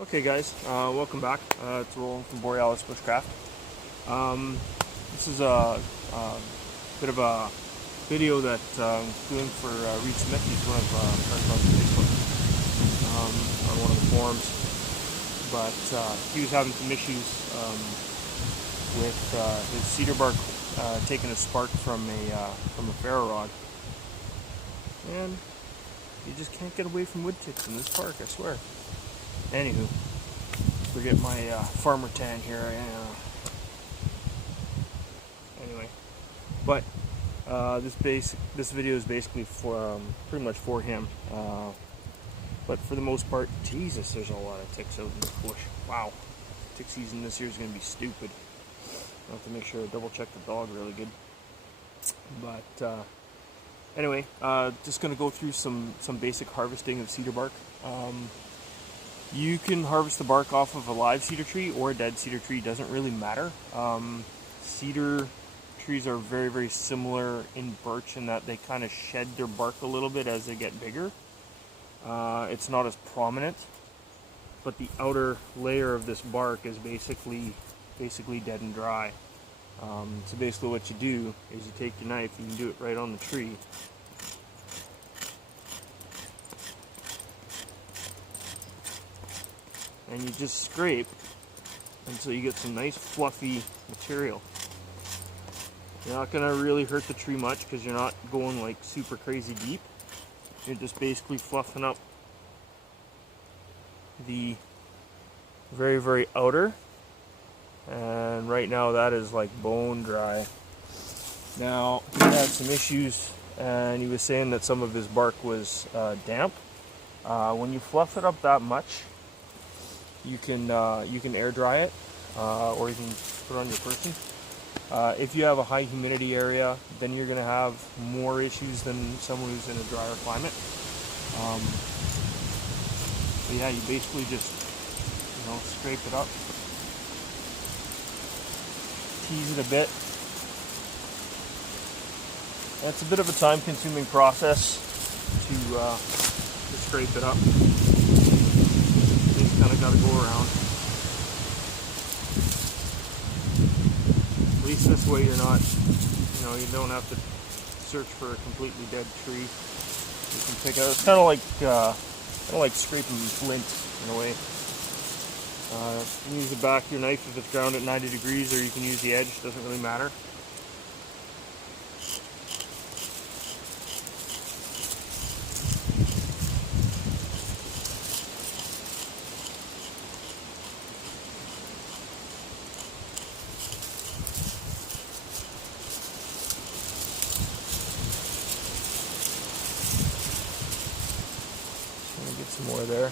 Okay guys, welcome back. It's Roland from Borealis Bushcraft. This is a bit of a video that I'm doing for Reed Smith. He's one of our friends on Facebook, on one of the forums. But he was having some issues with his cedar bark taking a spark from a ferro rod. And you just can't get away from wood ticks in this park, I swear. Anywho, forget my farmer tan here. Anyway, but this video is basically for pretty much for him. But for the most part, Jesus, there's a lot of ticks out in the bush. Wow, tick season this year is going to be stupid. I have to make sure I double check the dog really good. But anyway, just going to go through some basic harvesting of cedar bark. You can harvest the bark off of a live cedar tree or a dead cedar tree, doesn't really matter. Cedar trees are very, very similar in birch in that they kind of shed their bark a little bit as they get bigger. It's not as prominent, but the outer layer of this bark is basically dead and dry. So basically what you do is you take your knife, you can do it right on the tree. And you just scrape until you get some nice fluffy material. You're not going to really hurt the tree much because you're not going like super crazy deep. You're just basically fluffing up the very, very outer. And right now that is like bone dry. Now he had some issues and he was saying that some of his bark was damp. When you fluff it up that much, you can air dry it, or you can put it on your person. If you have a high humidity area, then you're going to have more issues than someone who's in a drier climate. But yeah, you basically just scrape it up, tease it a bit. And it's a bit of a time-consuming process to scrape it up. Kind of got to go around. At least this way you're not, you don't have to search for a completely dead tree. You can pick out. It's kind of like scraping flint in a way. You can use the back of your knife if it's ground at 90 degrees, or you can use the edge. Doesn't really matter. Get some more there.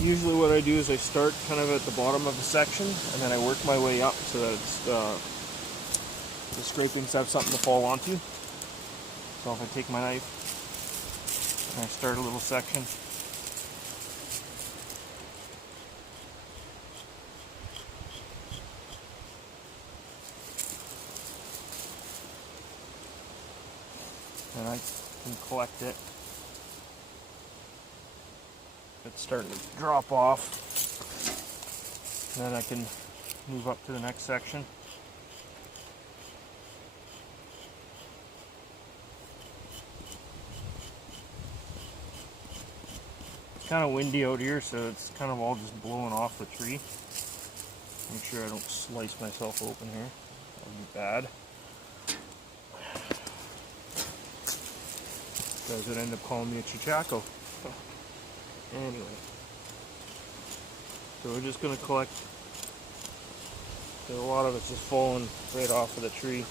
Usually what I do is I start kind of at the bottom of the section and then I work my way up so that the scrapings have something to fall onto. So if I take my knife and I start a little section, and I can collect it. It's starting to drop off. And then I can move up to the next section. It's kind of windy out here, so it's kind of all just blowing off the tree. Make sure I don't slice myself open here. That would be bad. Guys would end up calling me a chichaco. Anyway, so we're just going to collect. A lot of it's just falling right off of the tree.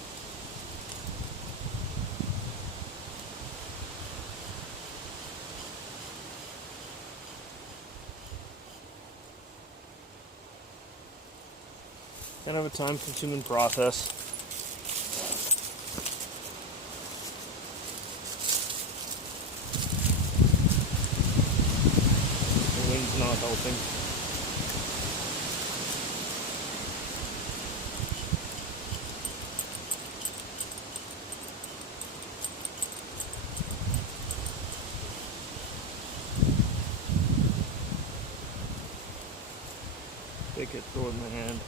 Kind of a time-consuming process. Wind's not helping. blanket, throw it in my hand.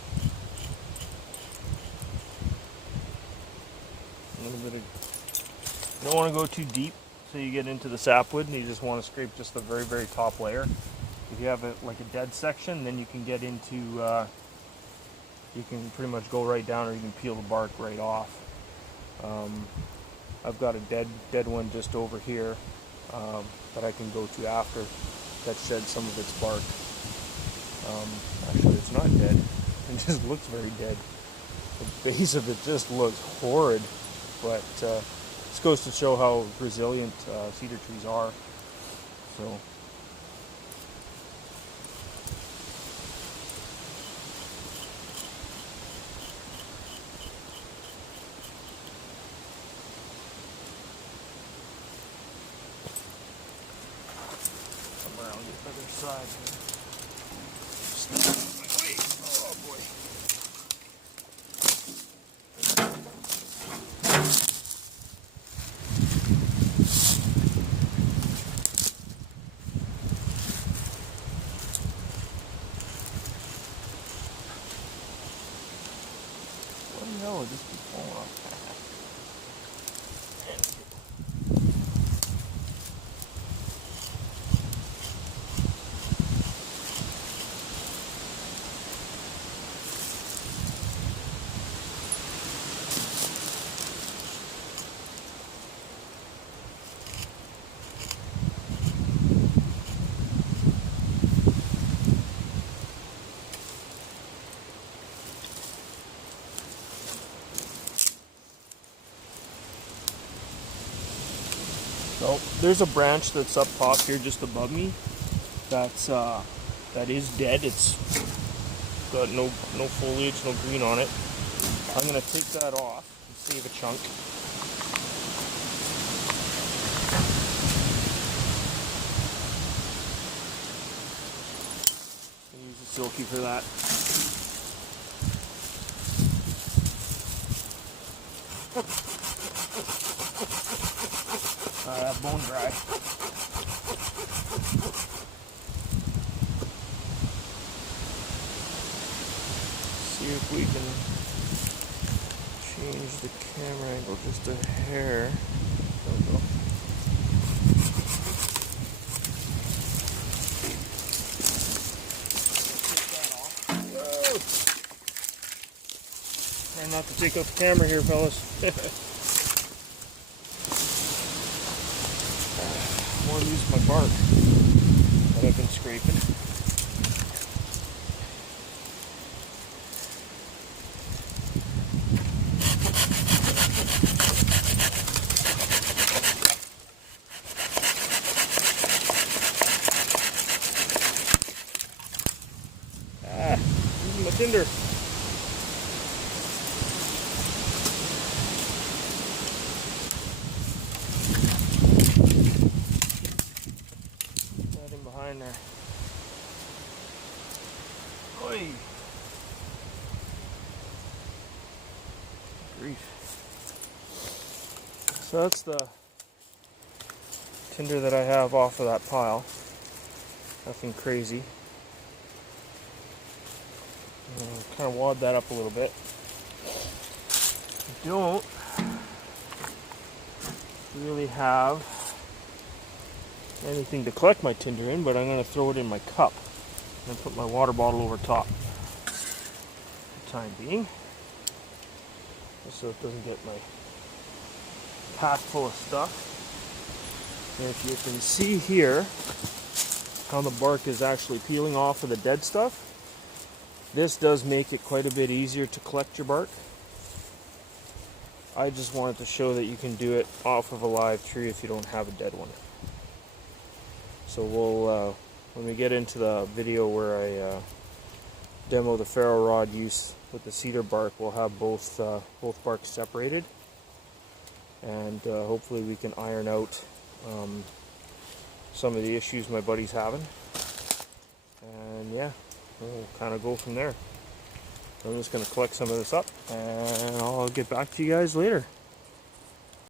A little bit of, you don't want to go too deep so you get into the sapwood, and you just want to scrape just the very, very top layer. If you have like a dead section, then you can get into, you can pretty much go right down, or you can peel the bark right off. I've got a dead one just over here that I can go to after that shed some of its bark. Actually, it's not dead. It just looks very dead. The base of it just looks horrid, but this goes to show how resilient cedar trees are. So. Come around the other side here. Step out of my way. Oh boy. What the hell would this be falling off? So there's a branch that's up top here just above me that is dead. It's got no foliage, no green on it. I'm going to take that off and save a chunk. Use the silky for that. Bone dry. See if we can change the camera angle just a hair. There we go. Take that off. Whoa. Try not to take off the camera here, fellas. More use my bark that I've been scraping. Using my tinder. Behind there. Oi. Grief. So that's the tinder that I have off of that pile. Nothing crazy. Kind of wad that up a little bit. I don't really have anything to collect my tinder in, but I'm going to throw it in my cup and put my water bottle over top for the time being, just so it doesn't get my pack full of stuff. And if you can see here how the bark is actually peeling off of the dead stuff, this does make it quite a bit easier to collect your bark. I just wanted to show that you can do it off of a live tree if you don't have a dead one. So we'll, when we get into the video where I demo the ferro rod use with the cedar bark, we'll have both barks separated, and hopefully we can iron out some of the issues my buddy's having. And yeah, we'll kind of go from there. I'm just going to collect some of this up, and I'll get back to you guys later.